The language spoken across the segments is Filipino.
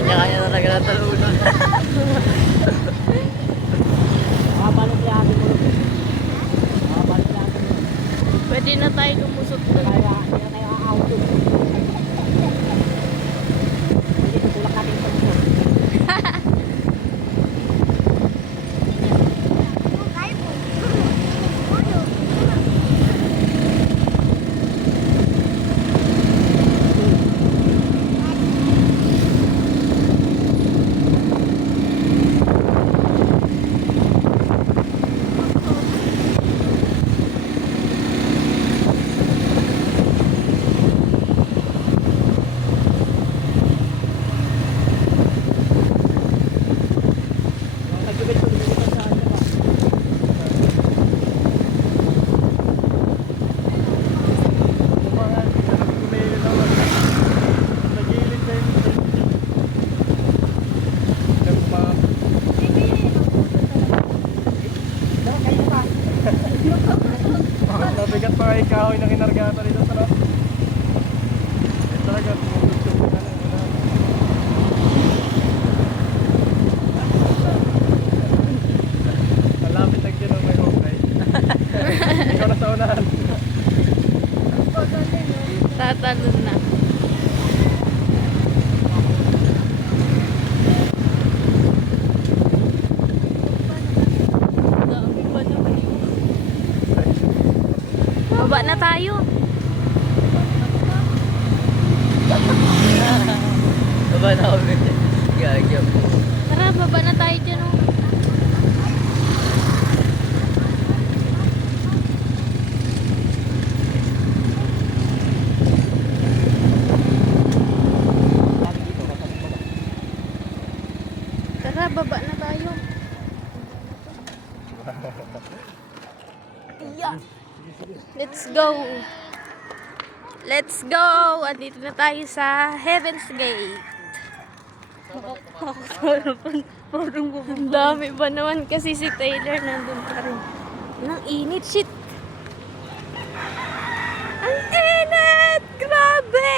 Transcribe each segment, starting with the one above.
kanya-kanya talaga na talunan. Makabalik lang atin mo. Makabalik lang atin mo. Pwede na tayo lumusot doon. Kaya tayo auto. Hindi tutulak natin sa mo. Mabigat pa kayo kahoy na kinargata dito sa loob. Ito talaga, tumutugtog na lang. Malapit ang dyan ang may hukay. Ikaw na sa unahan. Tatalon na. Baba na tayo. Baba na kami. Gagyan po. Tara, baba na tayo dyan. Oh. Tara, baba na tayo. Yeah. Let's go. Let's go. Andito na tayo sa Heaven's Gate. Ang dami ba naman kasi si Taylor nandun pa rin. Ang init, shit. Ang init! Grabe!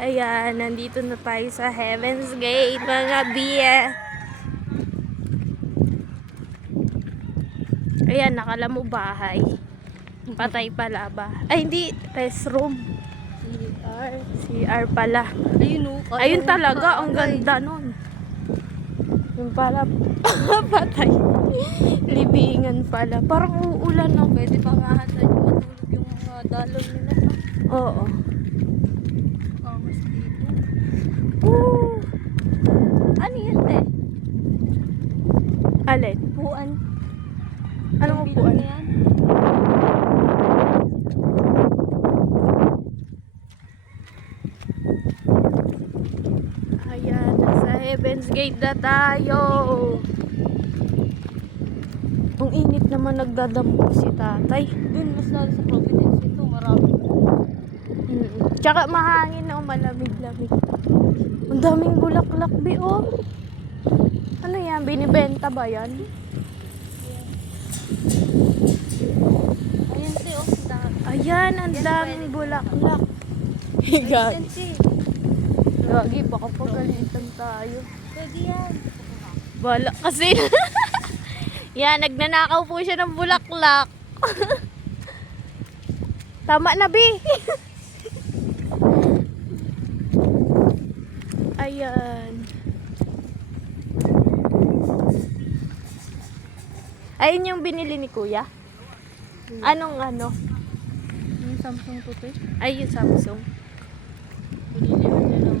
Ayan, nandito na tayo sa Heaven's Gate, mga biye. Ayan, nakala mo bahay. Patay pala ba? Ay, hindi. Restroom. CR pala. Ayun o. Ayun talaga, ang ganda nun. Yung pala, patay. Libingan pala. Parang uulan na. Pwede pa nga handa yung matulog yung mga dalon nila. Oo. Mas dito. Woo! Ano yan, te? Alin? Puan. Anong Bilog upuan? na yan. Ayan, nasa Heaven's Gate na tayo. Ang init naman nagdadamo si tatay. Dun, mas lalo sa Providence ito. Marami. Tsaka mahangin na malamig-lamig. Ang daming bulaklak, bi, oh. Ano yan? Binibenta ba yan? Ayun, te, oh. Ayan, ang daming bulaklak. Higat. Te. Lagi, baka pagalitan tayo. Pwede yan. Bala kasi. Yan, nagnanakaw po siya ng bulaklak. Tama na, Bi. Ayan. Ayun yung binili ni Kuya. Anong ano? Yung Samsung to, te. Ay, yung Samsung. Pinilihan niya lang.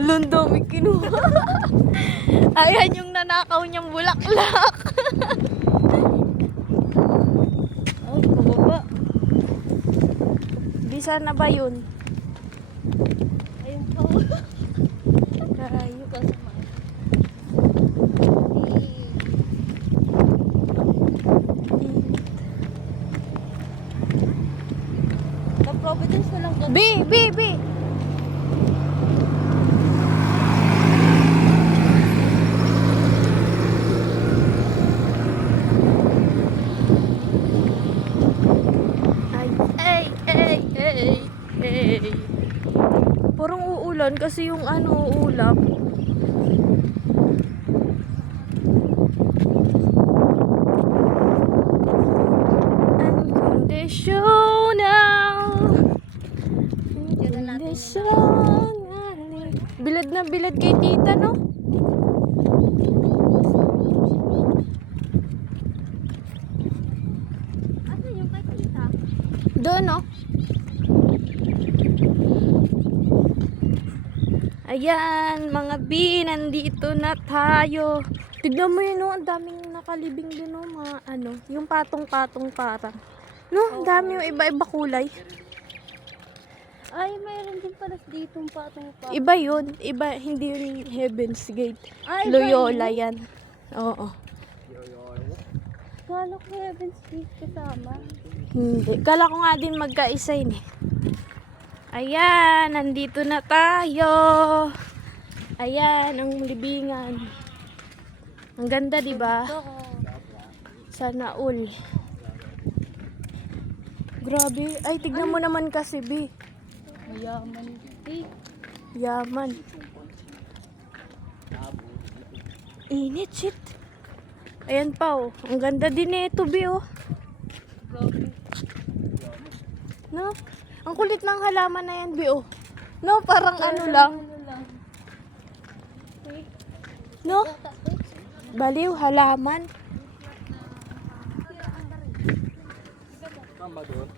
Lundo, may kinuha. Ayan yung nanakaw niyang bulaklak. Oh, pababa. Bisa na ba yun? Ayun pa. Karayo. Kasama. Sa Providence na lang. B, B, B. Parang uulan kasi yung ano, ulap. Unconditional. Unconditional. Bilad na bilad kay tita, no? Ano yung kay tita? Doon, no? Ayan, mga B, nandito na tayo. Tignan mo yun, no? Ang daming nakalibing din, no? Mga ano, yung patong-patong parang. No, ang dami yung iba-iba kulay. Ay, mayroon din pala ditong patong pa. Iba yun. Iba, hindi yun Heaven's Gate. Ay, Loyola yan. Oo. Kala ko Heaven's Gate kasama. Hindi. Kala ko nga din magkaisa yun eh. Ayan, nandito na tayo. Ayan, ang libingan. Ang ganda, di ba? Sana all. Grabe. Ay, tignan mo naman kasi, B. Mayaman. Eh, Yaman. Init, shit. Ayan pa, oh. Ang ganda din eh, ito, B, oh. grabe. No? Ang kulit ng halaman na yan, B, oh. No, parang ano lang. Ano lang. No? Baliw, halaman. Tama doon.